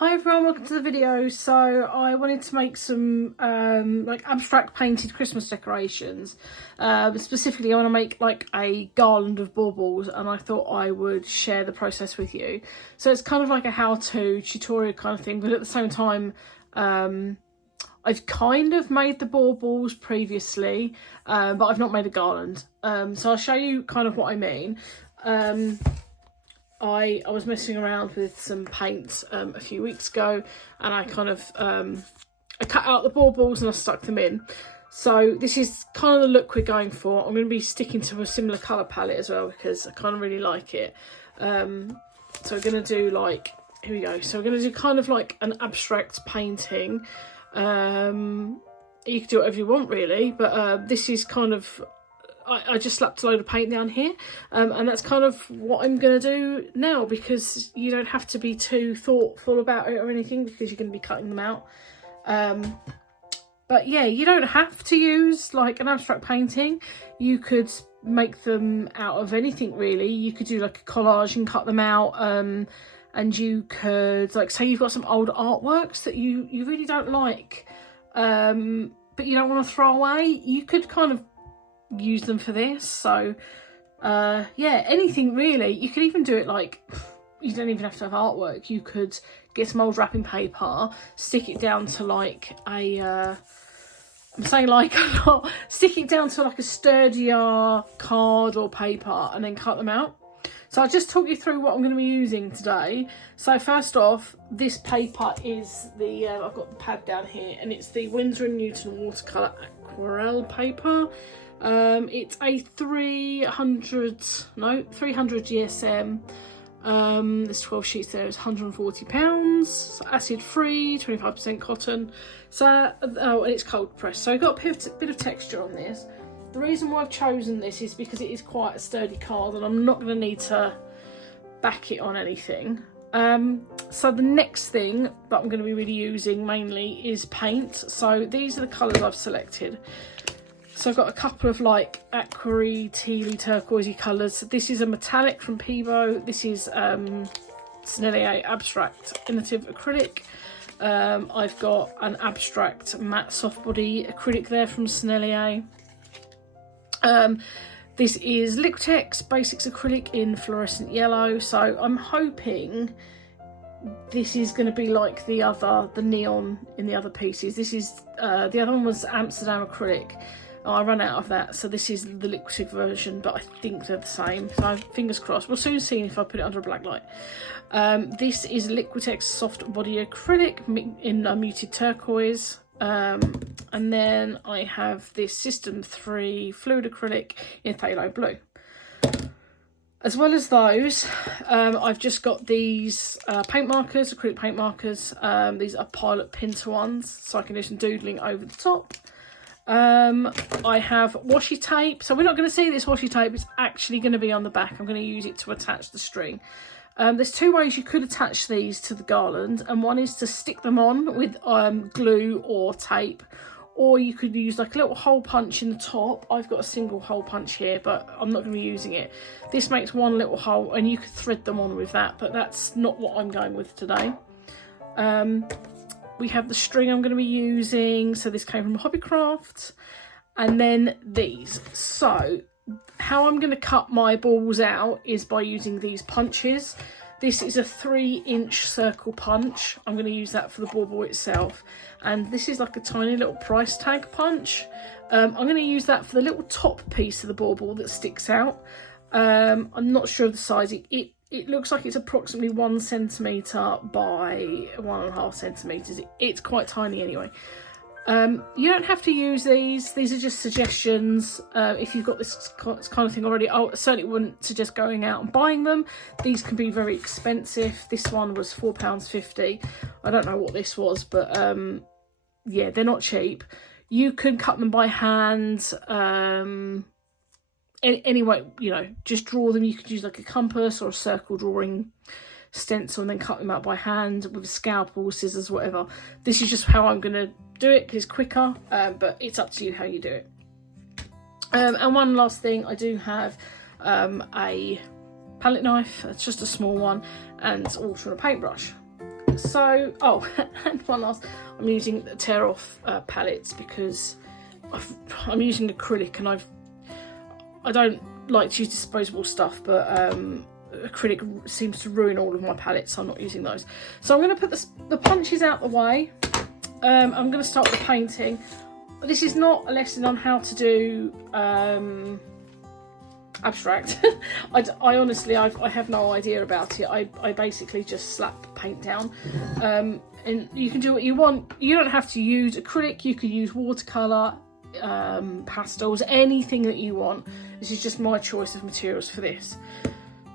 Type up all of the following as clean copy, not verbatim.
Hi everyone, welcome to the video. So I wanted to make some like abstract painted Christmas decorations. Specifically I want to make like a garland of baubles, and I thought I would share the process with you. So it's kind of like a how-to tutorial kind of thing, but at the same time I've kind of made the baubles previously, but I've not made a garland. So I'll show you kind of what I mean. I was messing around with some paint a few weeks ago, and I kind of I cut out the baubles and I stuck them in. So this is kind of the look we're going for. I'm going to be sticking to a similar colour palette as well because I kind of really like it. So we're going to do like, here we go. So we're going to do kind of like an abstract painting. You can do whatever you want really, but this is kind of, I just slapped a load of paint down here, and that's kind of what I'm going to do now, because you don't have to be too thoughtful about it or anything because you're going to be cutting them out. But yeah, you don't have to use like an abstract painting. You could make them out of anything really. You could do like a collage and cut them out, and you could, like, say you've got some old artworks that you really don't like, but you don't want to throw away. You could kind of use them for this. So yeah, anything really. You could even do it like, you don't even have to have artwork. You could get some old wrapping paper, stick it down to like a I'm saying like a lot, stick it down to like a sturdier card or paper, and then cut them out. So I'll just talk you through what I'm going to be using today. So first off, this paper is the I've got the pad down here, and it's the Winsor & Newton watercolour aquarelle paper. It's a 300 GSM. There's 12 sheets there. It's £140. So acid free, 25% cotton. So oh, and it's cold pressed. So I've got a bit of texture on this. The reason why I've chosen this is because it is quite a sturdy card, and I'm not going to need to back it on anything. So the next thing that I'm going to be really using mainly is paint. So these are the colours I've selected. So I've got a couple of like aqua-y, tealy, turquoisey colours. This is a metallic from Peebo. This is Sennelier Abstract Innovative Acrylic. I've got an abstract matte soft body acrylic there from Sennelier. This is Liquitex Basics Acrylic in fluorescent yellow. So I'm hoping this is going to be like the neon in the other pieces. This is the other one was Amsterdam Acrylic. Oh, I ran out of that, so this is the Liquitex version, but I think they're the same. So fingers crossed. We'll soon see if I put it under a black light. This is Liquitex Soft Body Acrylic in a muted turquoise. And then I have this System 3 Fluid Acrylic in phthalo blue. As well as those, I've just got these paint markers, acrylic paint markers. These are Pilot Pinter ones, so I can do some doodling over the top. I have washi tape. So we're not going to see this washi tape. It's actually going to be on the back. I'm going to use it to attach the string. There's two ways you could attach these to the garland, and one is to stick them on with glue or tape, or you could use like a little hole punch in the top. I've got a single hole punch here, but I'm not going to be using it. This makes one little hole, and you could thread them on with that, but that's not what I'm going with today. We have the string I'm going to be using. So this came from Hobbycraft. And then these. So how I'm going to cut my balls out is by using these punches. This is a 3-inch circle punch. I'm going to use that for the bauble itself. And this is like a tiny little price tag punch. I'm going to use that for the little top piece of the bauble that sticks out. I'm not sure of the size. It looks like it's approximately 1 centimetre by 1.5 centimetres. It's quite tiny anyway. You don't have to use these. These are just suggestions. If you've got this kind of thing already, I certainly wouldn't suggest going out and buying them. These can be very expensive. This one was £4.50. I don't know what this was, but yeah, they're not cheap. You can cut them by hand. Anyway, you know, just draw them. You could use like a compass or a circle drawing stencil and then cut them out by hand with a scalpel, scissors, whatever. This is just how I'm going to do it because it's quicker, but it's up to you how you do it. And one last thing, I do have a palette knife. It's just a small one, and water and a paintbrush. So, oh, and one last, I'm using tear off palettes because I'm using acrylic, and I don't like to use disposable stuff, but acrylic seems to ruin all of my palettes, so I'm not using those. So I'm going to put the punches out the way. I'm going to start with the painting. This is not a lesson on how to do abstract. I honestly, I have no idea about it. I basically just slap paint down, and you can do what you want. You don't have to use acrylic, you could use watercolour, pastels, anything that you want. This is just my choice of materials for this.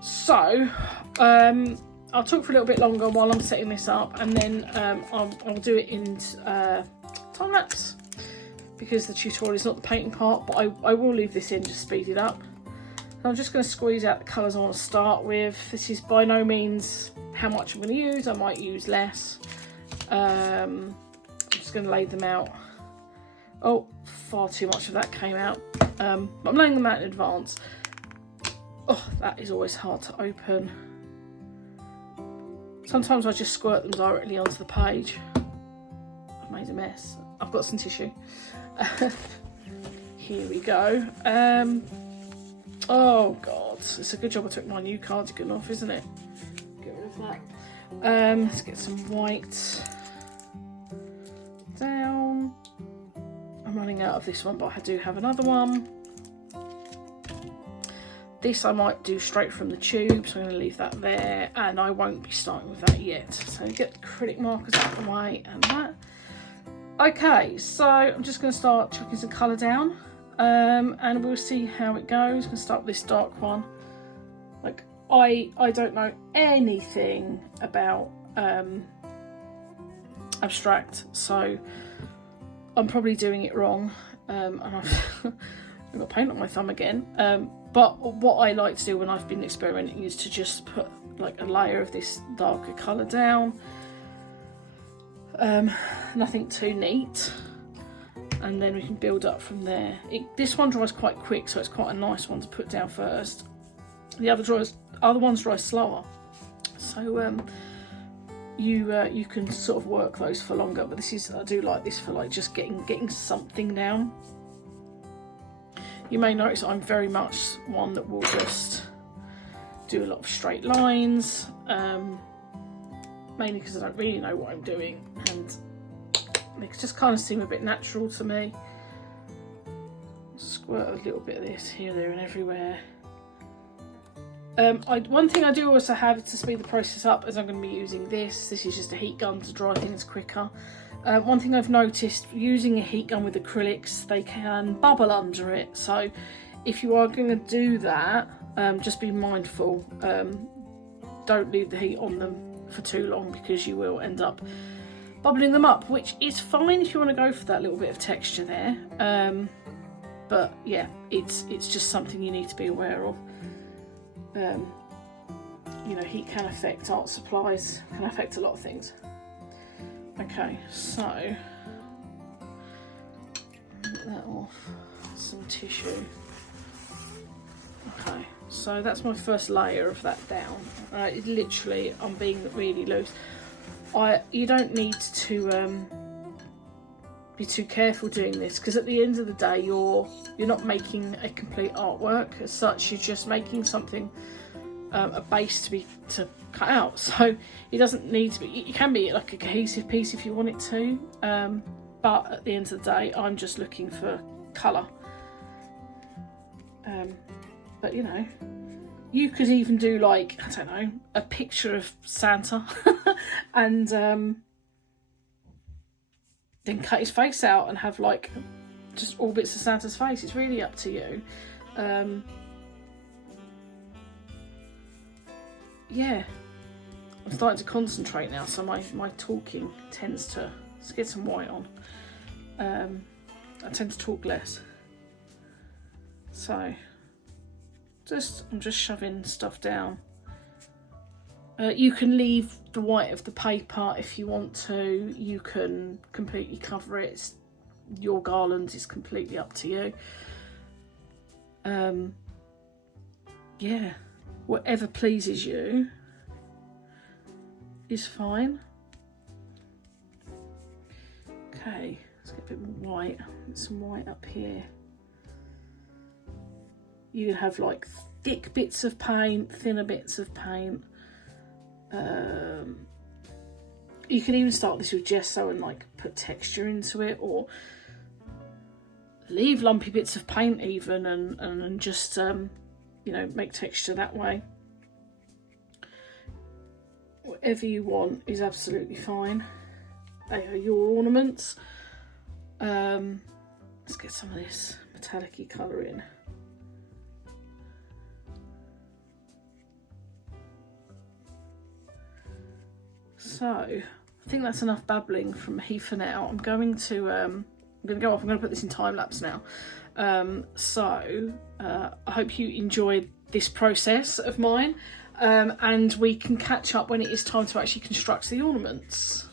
So I'll talk for a little bit longer while I'm setting this up, and then I'll do it in time lapse, because the tutorial is not the painting part, but I will leave this in, just speed it up. So I'm just going to squeeze out the colours I want to start with. This is by no means how much I'm going to use. I might use less. I'm just going to lay them out. Oh, far too much of that came out. But I'm laying them out in advance. Oh, that is always hard to open. Sometimes I just squirt them directly onto the page. I've made a mess. I've got some tissue. Here we go. Oh god, it's a good job I took my new cardigan off, isn't it? Get rid of that. Let's get some white down. I'm running out of this one, but I do have another one. This I might do straight from the tube, so I'm going to leave that there, and I won't be starting with that yet. So get the acrylic markers out of the way, and that. Okay, so I'm just going to start chucking some colour down, and we'll see how it goes. I'm going to start with this dark one. Like, I don't know anything about abstract, so I'm probably doing it wrong, and I've got paint on my thumb again. But what I like to do when I've been experimenting is to just put like a layer of this darker colour down. Nothing too neat, and then we can build up from there. This one dries quite quick, so it's quite a nice one to put down first. The other ones dry slower, so you can sort of work those for longer. But I do like this for like just getting something down. You may notice I'm very much one that will just do a lot of straight lines, mainly because I don't really know what I'm doing, and they just kind of seem a bit natural to me. Squirt a little bit of this here, there and everywhere. One thing I do also have to speed the process up is I'm going to be using this. This is just a heat gun to dry things quicker. One thing I've noticed, using a heat gun with acrylics, they can bubble under it. So if you are going to do that, just be mindful. Don't leave the heat on them for too long, because you will end up bubbling them up, which is fine if you want to go for that little bit of texture there. But yeah, it's just something you need to be aware of. You know, heat can affect art supplies, can affect a lot of things. Okay, so get that off, some tissue. Okay, so that's my first layer of that down. It's literally, I'm being really loose. You don't need to be too careful doing this, because at the end of the day you're not making a complete artwork as such. You're just making something, a base to cut out. So it doesn't need to be, it can be like a cohesive piece if you want it to, but at the end of the day I'm just looking for colour. But you know, you could even do like, I don't know, a picture of Santa and then cut his face out and have like just all bits of Santa's face. It's really up to you. Yeah, I'm starting to concentrate now, so my talking tends to, let's get some white on. I tend to talk less. So I'm just shoving stuff down. You can leave the white of the paper if you want to. You can completely cover it. Your garland is completely up to you. Yeah, whatever pleases you is fine. Okay, let's get a bit more white. Get some white up here. You can have like thick bits of paint, thinner bits of paint. You can even start this with gesso and like put texture into it, or leave lumpy bits of paint even and just you know, make texture that way. Whatever you want is absolutely fine. They are your ornaments. Let's get some of this metallic-y colour in. So I think that's enough babbling from me for now. I'm going to go off. I'm going to put this in time lapse now. I hope you enjoyed this process of mine, and we can catch up when it is time to actually construct the ornaments.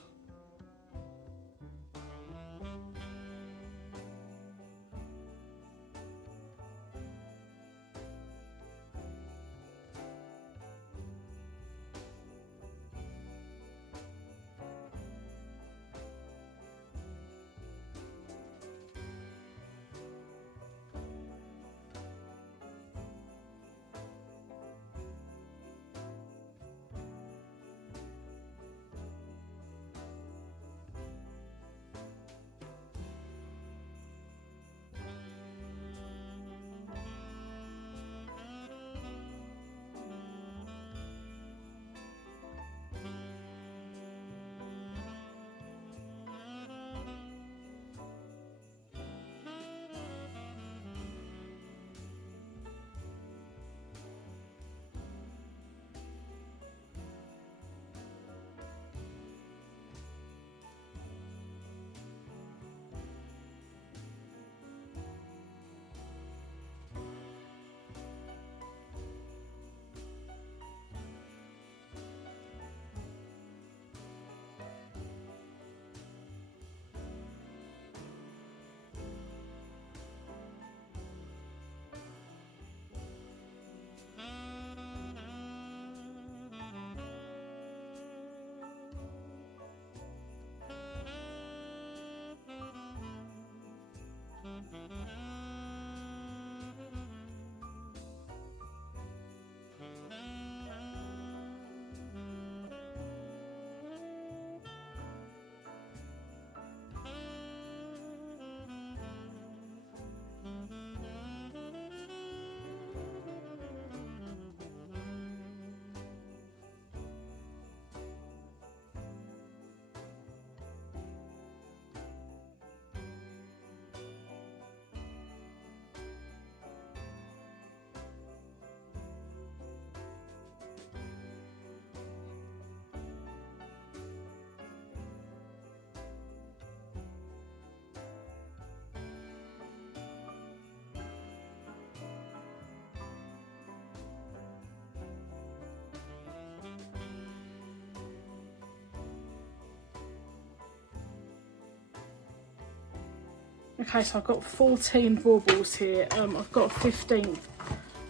Okay, so I've got 14 baubles here. I've got 15.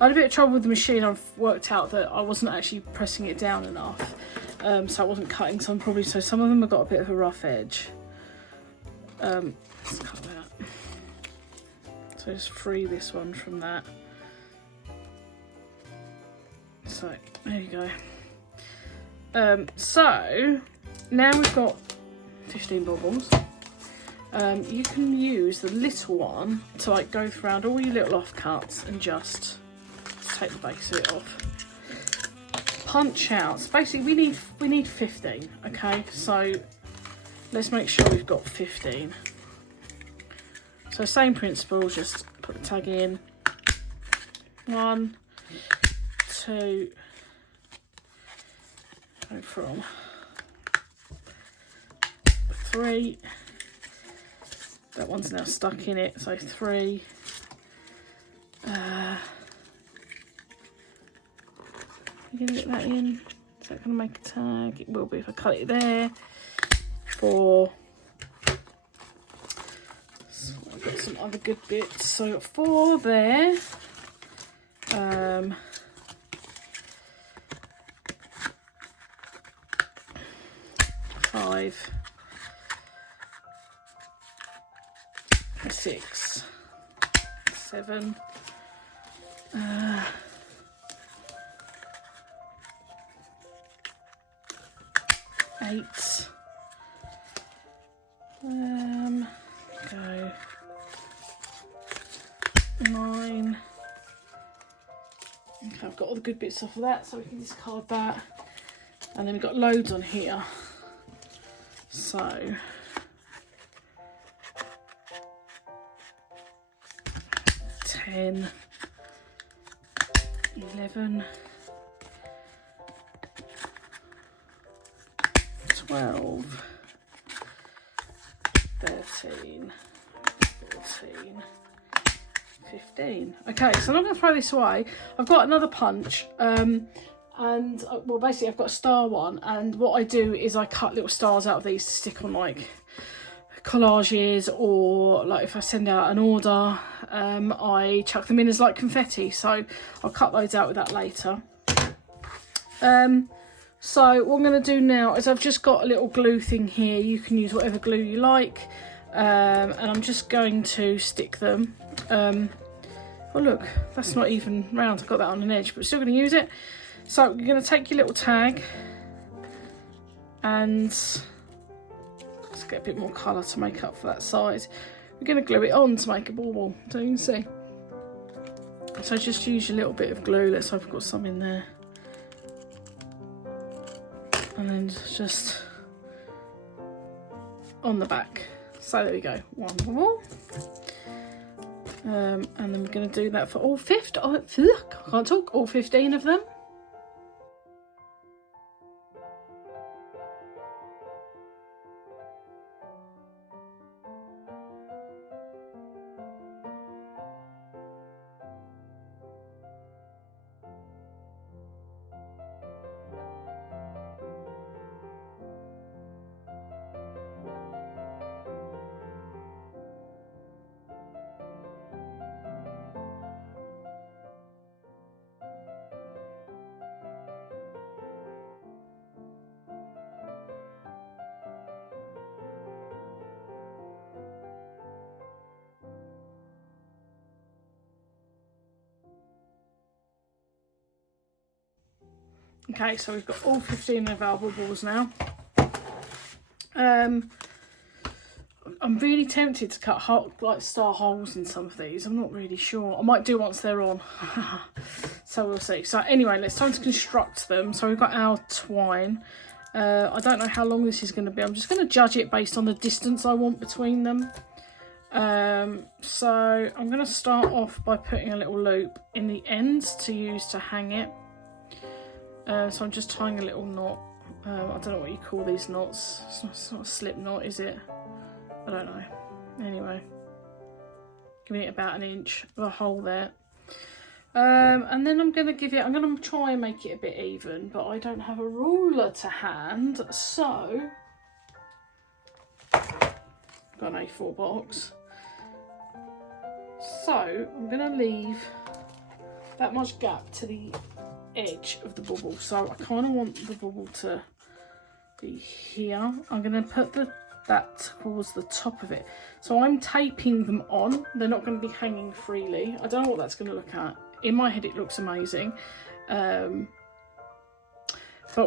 I had a bit of trouble with the machine. I've worked out that I wasn't actually pressing it down enough, so I wasn't cutting some probably. So some of them have got a bit of a rough edge. Let's cut that. So just free this one from that. So there you go. So now we've got 15 baubles. You can use the little one to like go around all your little offcuts and just take the base of it off. Punch out. So basically we need 15. Okay, so let's make sure we've got 15. So same principle, just put the tag in. 1, 2, go from 3. That one's now stuck in it, so 3. You gonna get that in? Is that gonna make a tag? It will be if I cut it there. 4. So I've got some other good bits. So I've got 4 there. 5. 6, 7, 8, go 9. Okay, I've got all the good bits off of that, so we can discard that. And then we've got loads on here. So 10, 11, 12, 13, 14, 15. Okay, so I'm not going to throw this away. I've got another punch, and well, basically I've got a star one, and what I do is I cut little stars out of these to stick on like collages, or like if I send out an order, I chuck them in as like confetti, so I'll cut those out with that later. So what I'm going to do now is I've just got a little glue thing here. You can use whatever glue you like, and I'm just going to stick them. Oh look, that's not even round. I've got that on an edge, but we're still going to use it. So you're going to take your little tag and let's get a bit more colour to make up for that side. We're going to glue it on to make a bauble, so you can see. So just use your little bit of glue. Let's hope I've got some in there. And then just on the back. So there we go, one more. And then we're going to do that for all 15. I can't talk. All 15 of them. Okay, so we've got all 15 of our bubbles now. I'm really tempted to cut like star holes in some of these. I'm not really sure. I might do once they're on. So we'll see. So anyway, it's time to construct them. So we've got our twine. I don't know how long this is going to be. I'm just going to judge it based on the distance I want between them. So I'm going to start off by putting a little loop in the ends to use to hang it. So I'm just tying a little knot. I don't know what you call these knots. It's not a slip knot, is it? I don't know. Anyway, giving it about an inch of a hole there. And then I'm going to try and make it a bit even, but I don't have a ruler to hand, so I've got an A4 box. So I'm going to leave that much gap to the edge of the bubble, so I kind of want the bubble to be here. I'm going to put that towards the top of it, so I'm taping them on. They're not going to be hanging freely. I don't know what that's going to look at. In my head it looks amazing, but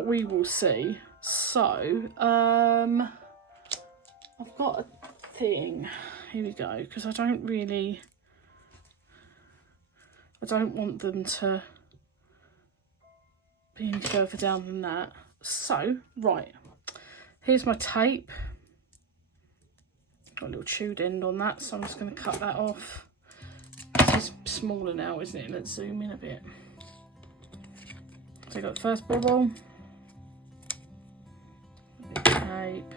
we will see. So I've got a thing, here we go, because I don't want them to be any further down than that. So, right, here's my tape. Got a little chewed end on that, so I'm just going to cut that off. This is smaller now, isn't it? Let's zoom in a bit. So I've got the first bubble. A bit of tape.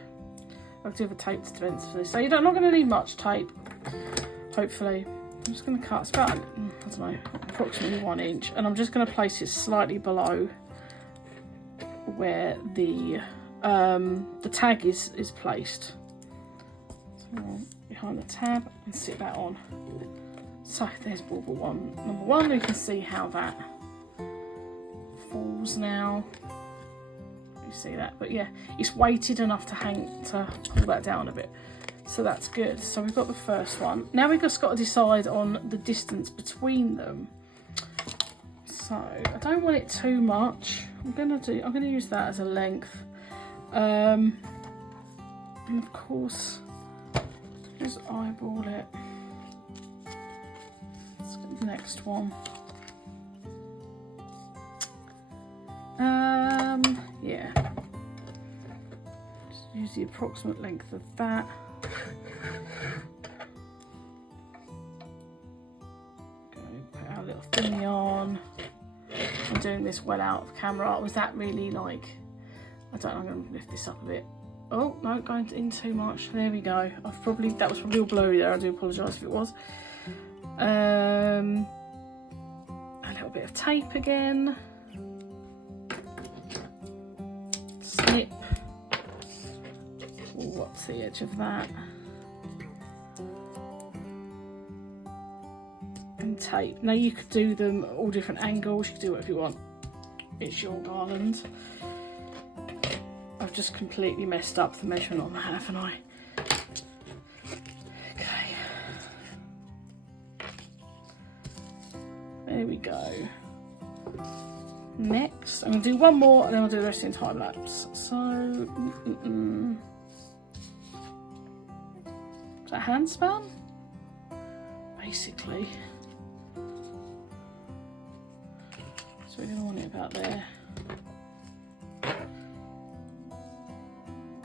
I'll do the tape dispenser for this. So you're not going to need much tape, hopefully. I'm just going to cut, it's about, I don't know, approximately 1 inch. And I'm just going to place it slightly below where the tag is placed. So behind the tab and sit that on. So there's bauble number one. You can see how that falls now. You see that, but yeah, it's weighted enough to pull that down a bit. So that's good. So we've got the first one. Now we've just got to decide on the distance between them. So I don't want it too much. I'm gonna use that as a length. And of course, just eyeball it. Let's get the next one. Yeah. Just use the approximate length of that. Go put our little thingy on. I'm doing this well out of camera. Was that really like, I don't know, I'm going to lift this up a bit. Oh, no, going in too much. There we go. That was probably all blurry there. I do apologise if it was. A little bit of tape again. Snip. What's the edge of that? And tape. Now you could do them all different angles. You can do whatever you want. It's your garland. I've just completely messed up the measurement on that, haven't I? Okay. There we go. Next, I'm going to do one more and then I'll do the rest in time lapse. So, is that handspan? Basically. So we're going to want it about there.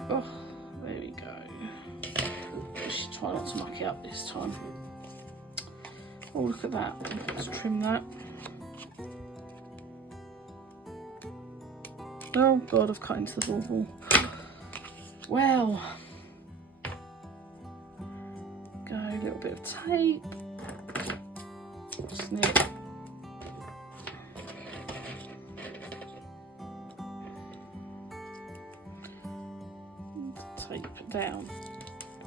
Oh, there we go. Just try not to muck it up this time. Oh, look at that. Let's trim that. Oh God, I've cut into the bauble. Well, go a little bit of tape. Snip. Tape it down.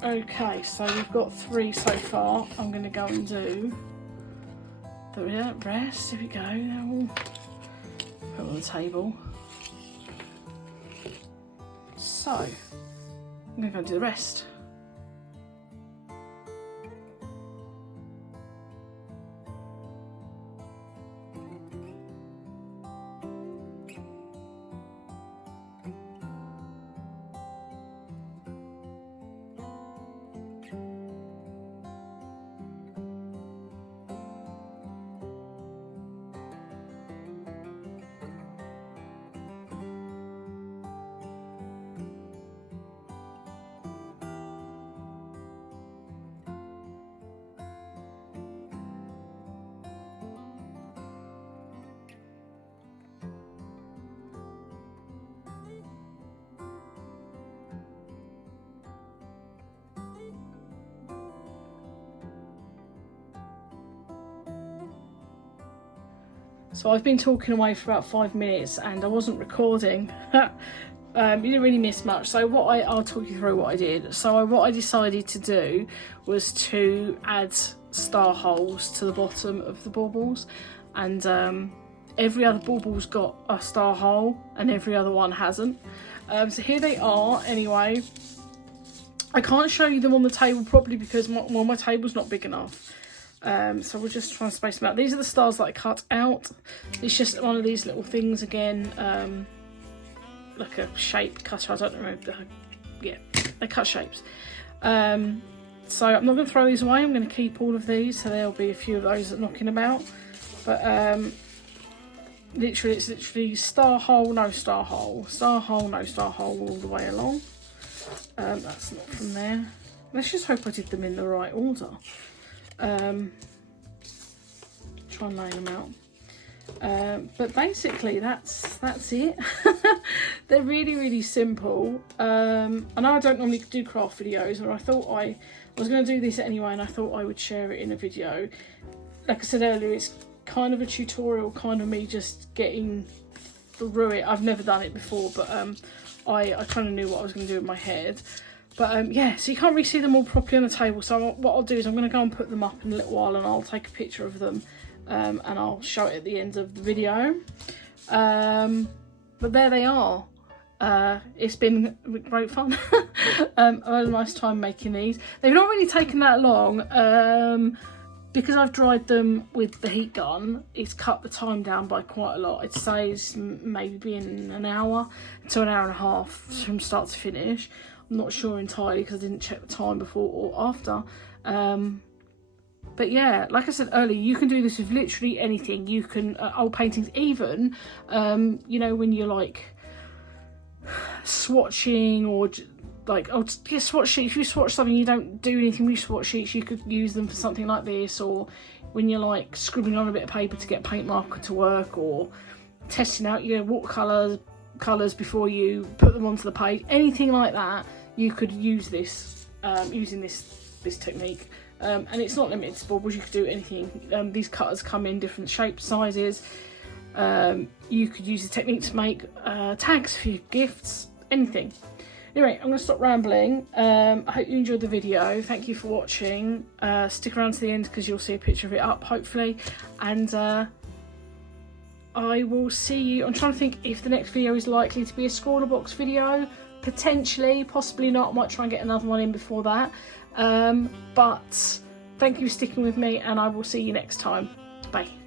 Okay, so we've got 3 so far. I'm going to go and do the rest. Here we go. Now we'll put it on the table. So, I'm going to go and do the rest. So I've been talking away for about 5 minutes and I wasn't recording. You didn't really miss much. So I'll talk you through what I did. So what I decided to do was to add star holes to the bottom of the baubles, and every other bauble's got a star hole and every other one hasn't. So here they are anyway. I can't show you them on the table properly because my table's not big enough. So we'll just try and space them out. These are the stars that I cut out. It's just one of these little things again, like a shape cutter. I don't know. Yeah, they cut shapes. So I'm not going to throw these away. I'm going to keep all of these. So there'll be a few of those that are knocking about. But literally, it's literally star hole, no star hole, star hole, no star hole all the way along. That's not from there. Let's just hope I did them in the right order. Try and lay them out, but basically that's it. They're really simple. I know I don't normally do craft videos, and I thought I was going to do this anyway, and I thought I would share it in a video. Like I said earlier, it's kind of a tutorial, kind of me just getting through it. I've never done it before, but I kind of knew what I was going to do in my head. But yeah, so you can't really see them all properly on the table. So what I'll do is I'm going to go and put them up in a little while, and I'll take a picture of them and I'll show it at the end of the video. But there they are. It's been great fun. I had a nice time making these. They've not really taken that long. Because I've dried them with the heat gun, it's cut the time down by quite a lot. I'd say it's maybe been an hour to an hour and a half from start to finish. I'm not sure entirely because I didn't check the time before or after. But yeah, like I said earlier, you can do this with literally anything. You can, old paintings even, you know, when you're like swatching or like, oh yeah, swatch sheets. If you swatch something, you don't do anything with swatch sheets, you could use them for something like this. Or when you're like scribbling on a bit of paper to get paint marker to work, or testing out your watercolours before you put them onto the page, anything like that, you could use this using this technique. And it's not limited to baubles, you could do anything. These cutters come in different shapes, sizes. You could use the technique to make tags for your gifts, anything. Anyway, I'm going to stop rambling. I hope you enjoyed the video. Thank you for watching. Stick around to the end because you'll see a picture of it up, hopefully. And I will see you. I'm trying to think if the next video is likely to be a scrawler box video. Potentially, possibly not. I might try and get another one in before that. But thank you for sticking with me, and I will see you next time. Bye.